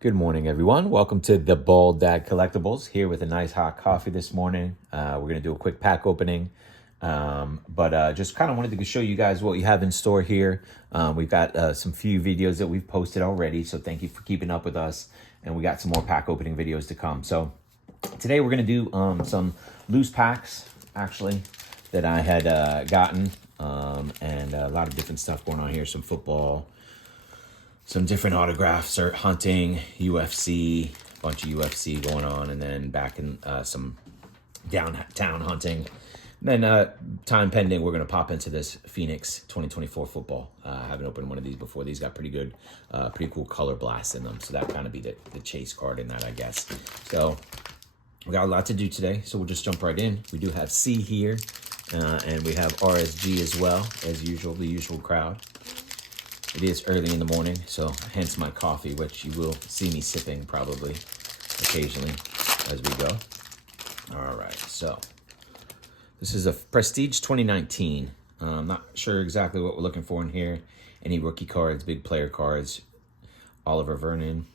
Good morning, everyone. Welcome to the Bald Dad Collectibles, here with a nice hot coffee this morning. We're going to do a quick pack opening, but just kind of wanted to show you guys what we have in store here. We've got some few videos that we've posted already, so thank you for keeping up with us. And we got some more pack opening videos to come. So today we're going to do some loose packs, actually, that I had gotten, and a lot of different stuff going on here. Some football, some different autographs, or hunting, UFC, a bunch of UFC going on, and then back in some downtown hunting. And then time pending, we're going to pop into this Phoenix 2024 football. I haven't opened one of these before. These got pretty good, pretty cool color blasts in them. So that kind of be the chase card in that, I guess. So we got a lot to do today, so we'll just jump right in. We do have C here, and we have RSG as well, as usual, the usual crowd. It is early in the morning, so hence my coffee, which you will see me sipping probably occasionally as we go. All right, so this is a Prestige 2019. I'm not sure exactly what we're looking for in here. Any rookie cards, big player cards. Oliver Vernon,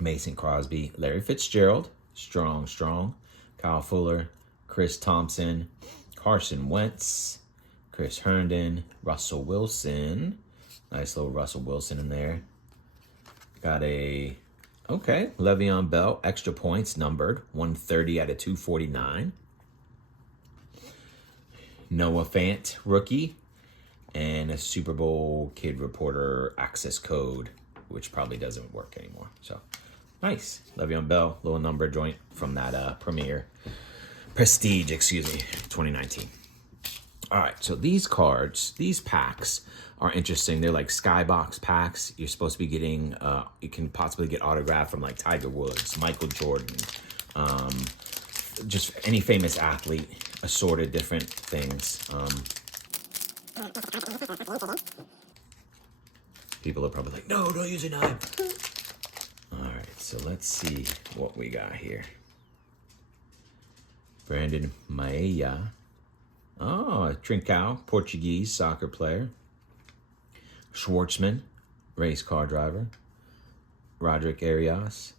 Mason Crosby, Larry Fitzgerald, Strong, Kyle Fuller, Chris Thompson, Carson Wentz, Chris Herndon, Russell Wilson. Nice little Russell Wilson in there. Got a, okay, Le'Veon Bell, extra points, numbered, 130 out of 249. Noah Fant, rookie. And a Super Bowl Kid Reporter access code, which probably doesn't work anymore. So, nice. Le'Veon Bell, little number joint from that Prestige, 2019. All right, so these cards, these packs are interesting. They're like skybox packs. You're supposed to be getting, you can possibly get autographed from like Tiger Woods, Michael Jordan, just any famous athlete, assorted different things. People are probably like, no, don't use a knife. All right, so let's see what we got here. Brandon Maia. Oh, Trincao, Portuguese soccer player. Schwartzman, race car driver. Roderick Arias.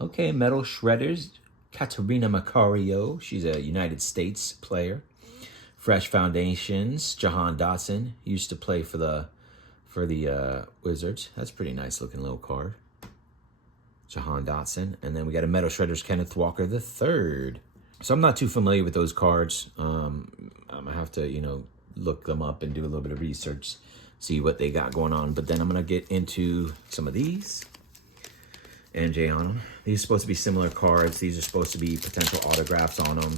Okay, Metal Shredders, Katerina Macario. She's a United States player. Fresh Foundations, Jahan Dotson. Used to play for the Wizards. That's a pretty nice looking little card. Jahan Dotson. And then we got a Metal Shredders, Kenneth Walker III. So I'm not too familiar with those cards. I'm gonna have to, look them up and do a little bit of research, see what they got going on. But then I'm gonna get into some of these. NJ on them. These are supposed to be similar cards. These are supposed to be potential autographs on them.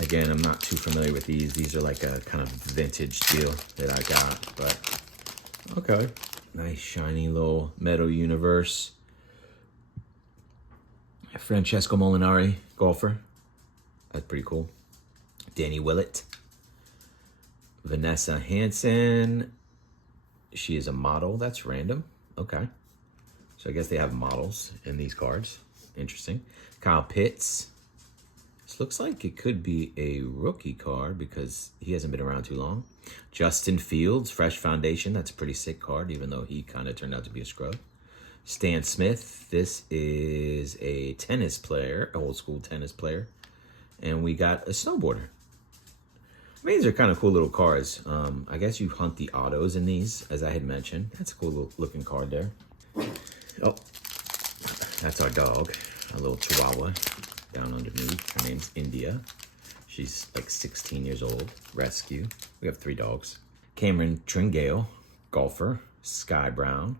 Again, I'm not too familiar with these. These are like a kind of vintage deal that I got, but okay. Nice shiny little Metal Universe. Francesco Molinari, golfer. That's pretty cool. Danny Willett. Vanessa Hansen. She is a model. That's random. Okay. So I guess they have models in these cards. Interesting. Kyle Pitts. This looks like it could be a rookie card because he hasn't been around too long. Justin Fields, Fresh Foundation. That's a pretty sick card, even though he kind of turned out to be a scrub. Stan Smith, this is a tennis player, old school tennis player. And we got a snowboarder. I mean, these are kind of cool little cards. I guess you hunt the autos in these, as I had mentioned. That's a cool looking card there. Oh, that's our dog, a little Chihuahua down underneath. Her name's India. She's like 16 years old, rescue. We have 3 dogs. Cameron Tringale, golfer. Sky Brown.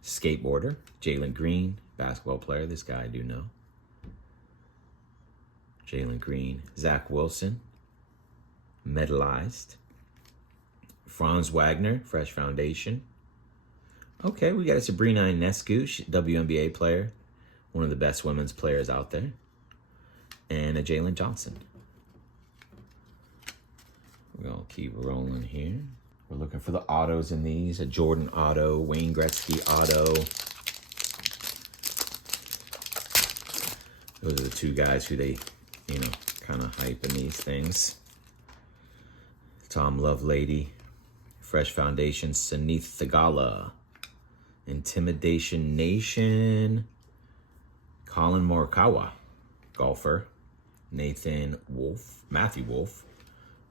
Skateboarder, Jalen Green, basketball player. This guy I do know. Jalen Green. Zach Wilson, medalized. Franz Wagner, Fresh Foundation. Okay, we got a Sabrina Ionescu, WNBA player. One of the best women's players out there. And a Jalen Johnson. We're going to keep rolling here. We're looking for the autos in these. A Jordan auto, Wayne Gretzky auto. Those are the 2 guys who they, kind of hype in these things. Tom Lovelady, Fresh Foundation, Sanith Thagala. Intimidation Nation. Colin Morikawa, golfer. Nathan Wolf, Matthew Wolf.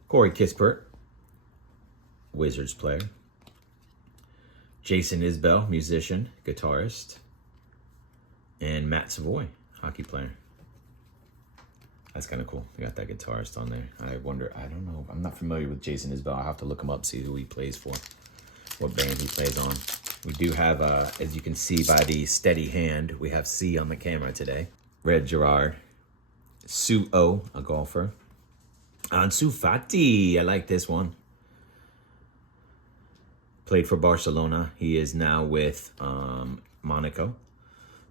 Corey Kispert, Wizards player. Jason Isbell, musician, guitarist. And Matt Savoy, hockey player. That's kind of cool. We got that guitarist on there. I wonder, I don't know. I'm not familiar with Jason Isbell. I'll have to look him up, see who he plays for, what band he plays on. We do have, as you can see by the steady hand, we have C on the camera today. Red Gerard. Sue O, a golfer. Ansu Fati, I like this one. Played for Barcelona. He is now with Monaco.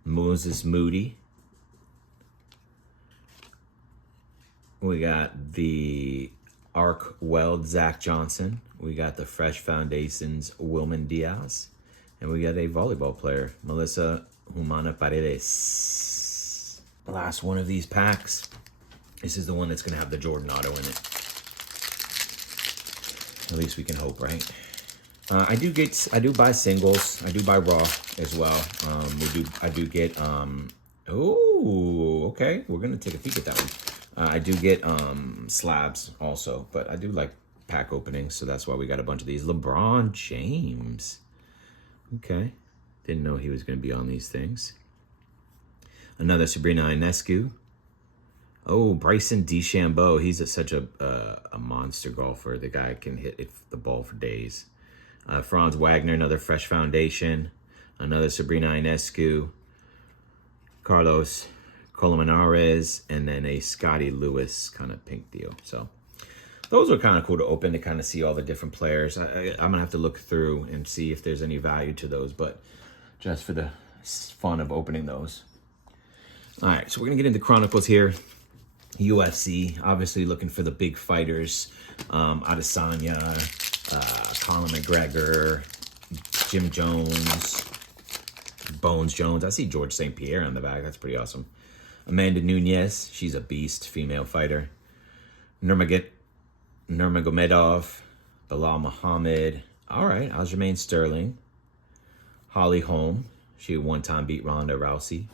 Moses Moody. We got the Arc Weld, Zach Johnson. We got the Fresh Foundations, Wilman Diaz. And we got a volleyball player, Melissa Humana Paredes. Last one of these packs. This is the one that's going to have the Jordan auto in it. At least we can hope, right? I do buy singles. I do buy raw as well. I do get, oh, okay. We're going to take a peek at that one. I do get slabs also, but I do like pack openings, so that's why we got a bunch of these. LeBron James. Okay. Didn't know he was going to be on these things. Another Sabrina Ionescu. Oh, Bryson DeChambeau. He's such a monster golfer. The guy can hit the ball for days. Franz Wagner, another Fresh Foundation. Another Sabrina Ionescu. Carlos Colmenares, and then a Scotty Lewis kind of pink deal. So those are kind of cool to open, to kind of see all the different players. I'm going to have to look through and see if there's any value to those, but just for the fun of opening those. All right, so we're going to get into Chronicles here. UFC, obviously looking for the big fighters. Adesanya, Conor McGregor, Jim Jones, Bones Jones. I see George St. Pierre on the back. That's pretty awesome. Amanda Nunes, she's a beast, female fighter. Nurmagomedov, Bilal Muhammad. All right, Aljamain Sterling. Holly Holm, she one time beat Ronda Rousey.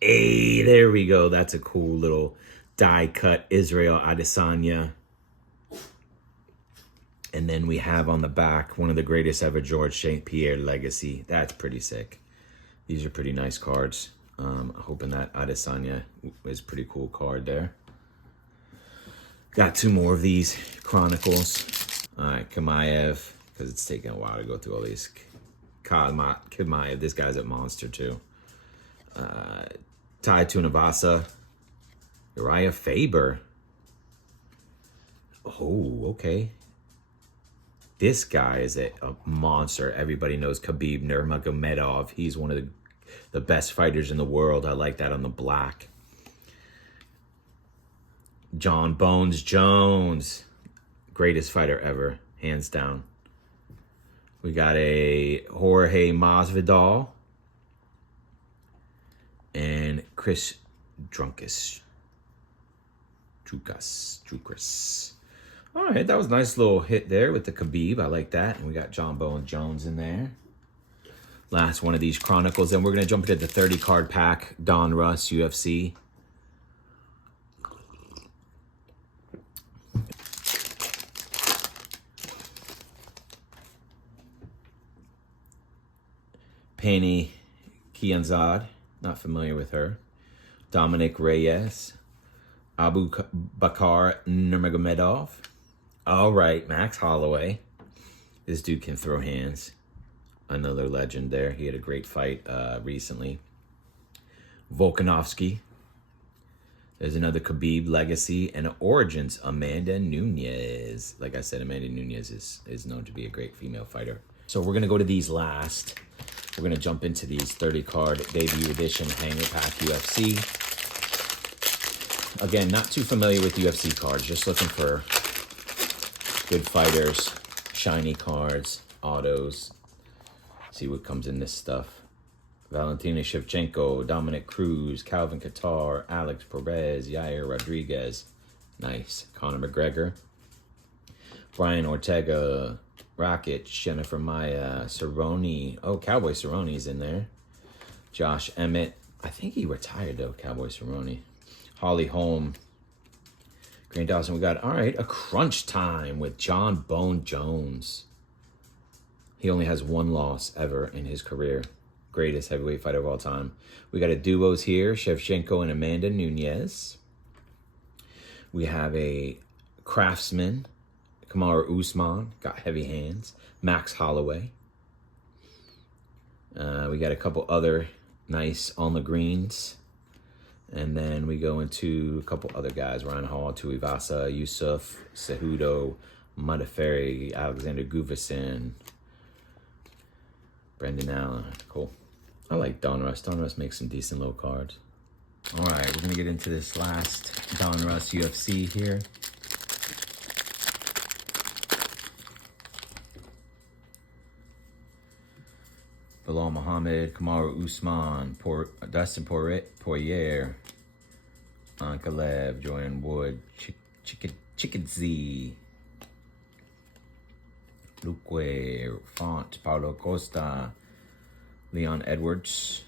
Hey, there we go. That's a cool little die-cut Israel Adesanya. And then we have on the back one of the greatest ever George St. Pierre legacy. That's pretty sick. These are pretty nice cards. Hoping that Adesanya is a pretty cool card there. Got two more of these Chronicles. All right, Kamaev, because it's taking a while to go through all these. Kamaev, this guy's a monster too. Tai Tuivasa, Uriah Faber. Oh, okay. This guy is a monster. Everybody knows Khabib Nurmagomedov. He's one of the best fighters in the world. I like that on the black. John Bones Jones. Greatest fighter ever, hands down. We got a Jorge Masvidal. And Chris Drukas. All right, that was a nice little hit there with the Khabib. I like that. And we got John Bones Jones in there. Last one of these Chronicles. And we're going to jump into the 30-card pack. Don Russ, UFC. Penny Kianzad. Not familiar with her. Dominic Reyes. Abu Bakar Nurmagomedov. All right, Max Holloway. This dude can throw hands. Another legend there. He had a great fight recently. Volkanovski. There's another Khabib legacy and Origins, Amanda Nunes. Like I said, Amanda Nunes is known to be a great female fighter. So we're going to go to these last. We're going to jump into these 30-card debut edition hanger pack UFC. Again, not too familiar with UFC cards. Just looking for good fighters, shiny cards, autos. See what comes in this stuff. Valentina Shevchenko, Dominic Cruz, Calvin Kattar, Alex Perez, Yair Rodriguez. Nice. Conor McGregor. Brian Ortega, Rocket, Jennifer Maya, Cerrone. Oh, Cowboy Cerrone's in there. Josh Emmett. I think he retired, though, Cowboy Cerrone. Holly Holm. Grant Dawson. We got, all right, a crunch time with John Bone Jones. He only has one loss ever in his career. Greatest heavyweight fighter of all time. We got a duos here, Shevchenko and Amanda Nunes. We have a Craftsman, Kamaru Usman, got heavy hands. Max Holloway. We got a couple other nice on the greens. And then we go into a couple other guys. Ryan Hall, Tuivasa, Yusuf, Cejudo, Modafferi, Alexander Gustafsson, Brendan Allen. Cool. I like Donruss. Donruss makes some decent low cards. All right, we're going to get into this last Donruss UFC here. Bilal Muhammad, Kamaru Usman, Dustin Poirier, Ankalev, Joanne Wood, Chicken Z, Luque, Font, Paulo Costa, Leon Edwards,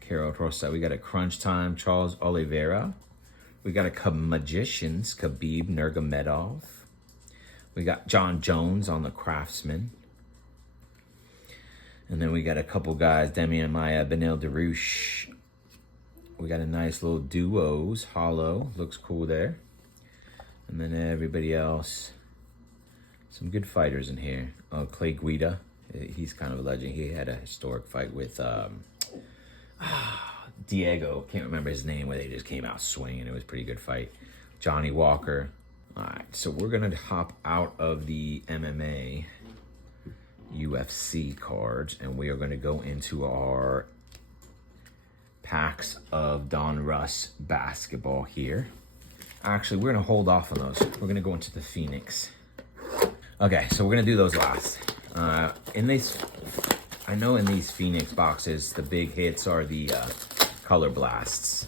Carol Rosa. We got a Crunch Time, Charles Oliveira. We got a Magicians, Khabib Nurmagomedov. We got John Jones on the Craftsman. And then we got a couple guys, Demian Maia, Benil Dariush. We got a nice little duos, Hollow, looks cool there. And then everybody else, some good fighters in here. Oh, Clay Guida, he's kind of a legend. He had a historic fight with Diego, can't remember his name, where they just came out swinging. It was a pretty good fight. Johnny Walker. All right, so we're gonna hop out of the MMA UFC cards, and we are going to go into our packs of Donruss basketball here. Actually, we're going to hold off on those. We're going to go into the Phoenix. Okay, so we're going to do those last. In these, I know in these Phoenix boxes, the big hits are the Color Blasts.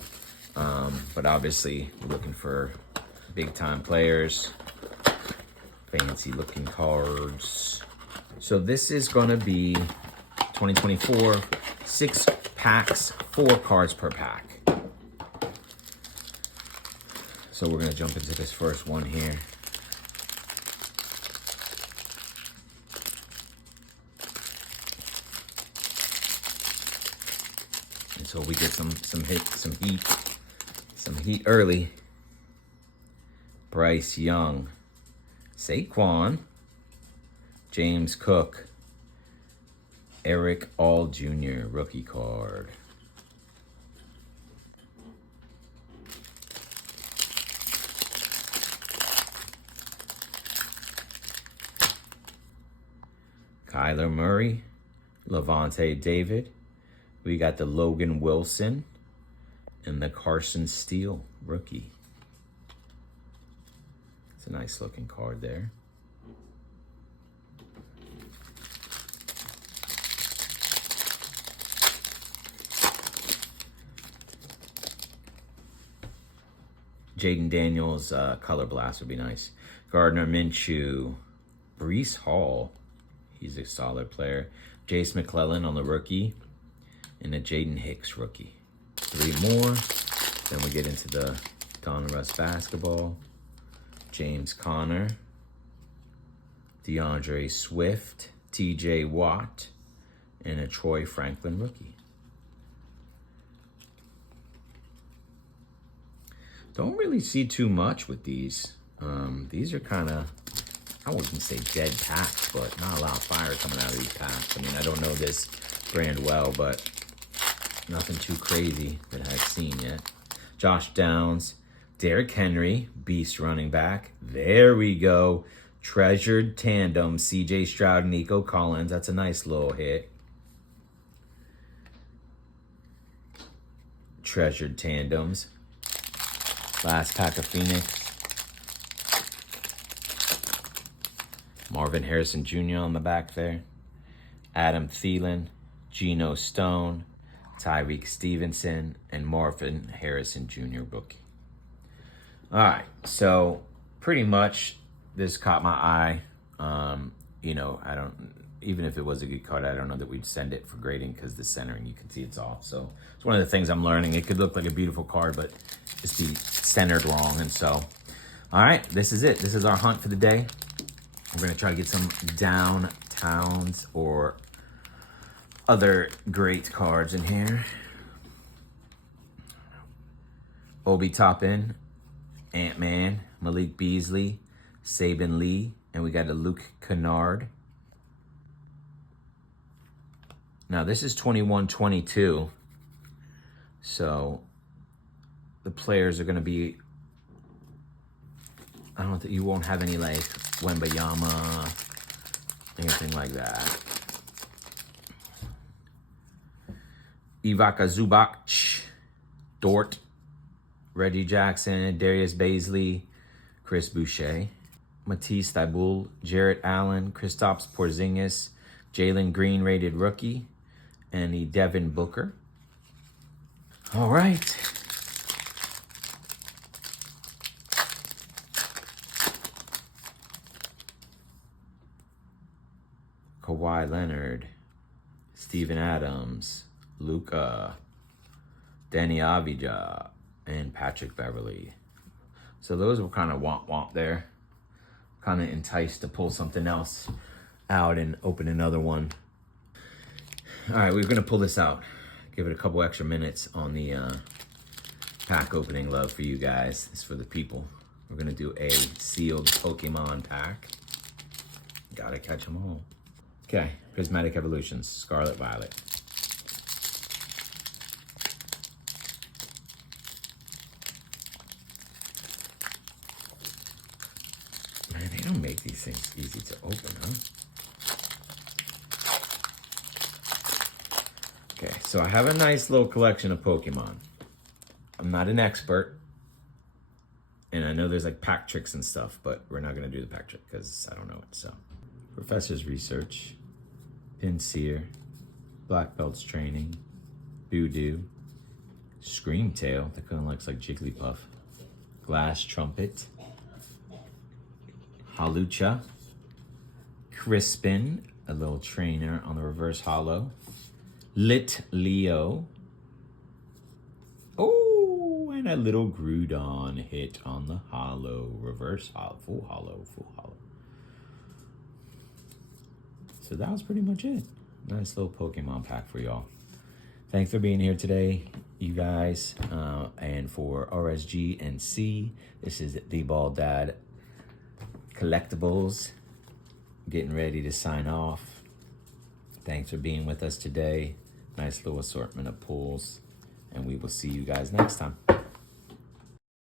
But obviously, we're looking for big-time players, fancy-looking cards. So this is going to be 2024, 6 packs, 4 cards per pack. So we're going to jump into this first one here. And so we get some heat early. Bryce Young, Saquon, James Cook, Eric All Jr. rookie card. Kyler Murray, Levante David. We got the Logan Wilson and the Carson Steele rookie. It's a nice looking card there. Jaden Daniels, Color Blast would be nice. Gardner Minshew, Breece Hall, he's a solid player. Jace McClellan on the rookie, and a Jaden Hicks rookie. 3 more, then we get into the Donruss basketball. James Conner, DeAndre Swift, TJ Watt, and a Troy Franklin rookie. Don't really see too much with these. These are kind of, I wouldn't say dead packs, but not a lot of fire coming out of these packs. I mean, I don't know this brand well, but nothing too crazy that I've seen yet. Josh Downs, Derrick Henry, beast running back. There we go. Treasured tandem, CJ Stroud, Nico Collins. That's a nice little hit. Treasured tandems. Last pack of Phoenix. Marvin Harrison Jr. on the back there. Adam Thielen, Geno Stone, Tyreek Stevenson, and Marvin Harrison Jr. rookie. All right, so pretty much this caught my eye. You know, I don't, even if it was a good card, I don't know that we'd send it for grading because the centering, you can see it's off. So it's one of the things I'm learning. It could look like a beautiful card, but just be centered wrong. And so, all right, this is it. This is our hunt for the day. We're gonna try to get some downtowns or other great cards in here. Obi Toppin, Ant-Man, Malik Beasley, Saban Lee, and we got a Luke Kennard. Now this is 21-22, so the players are going to be, I don't think you won't have any like Wembayama, anything like that. Ivaka Zubac, Dort, Reggie Jackson, Darius Baisley, Chris Boucher, Matisse Thybulle, Jarrett Allen, Kristaps Porzingis, Jalen Green rated rookie, and the Devin Booker. All right. Kawhi Leonard, Steven Adams, Luka, Danny Avdija, and Patrick Beverly. So those were kind of womp there. Kind of enticed to pull something else out and open another one. All right, we're gonna pull this out. Give it a couple extra minutes on the pack opening love for you guys. It's for the people. We're gonna do a sealed Pokemon pack. Gotta catch them all. Okay, Prismatic Evolutions, Scarlet Violet. Man, they don't make these things easy to open, huh? Okay, so I have a nice little collection of Pokemon. I'm not an expert, and I know there's like pack tricks and stuff, but we're not gonna do the pack trick because I don't know it, so. Professor's Research, Pinsir, Black Belt's Training, Voodoo, Screamtail, that kind of looks like Jigglypuff, Glass Trumpet, Halucha, Crispin, a little trainer on the reverse holo, Lit Leo, oh, and a little Groudon hit on the holo, reverse holo, full holo, full holo. So that was pretty much it. Nice little Pokemon pack for y'all. Thanks for being here today, you guys. And for RSG and C, this is the Bald Dad Collectibles. Getting ready to sign off. Thanks for being with us today. Nice little assortment of pulls. And we will see you guys next time.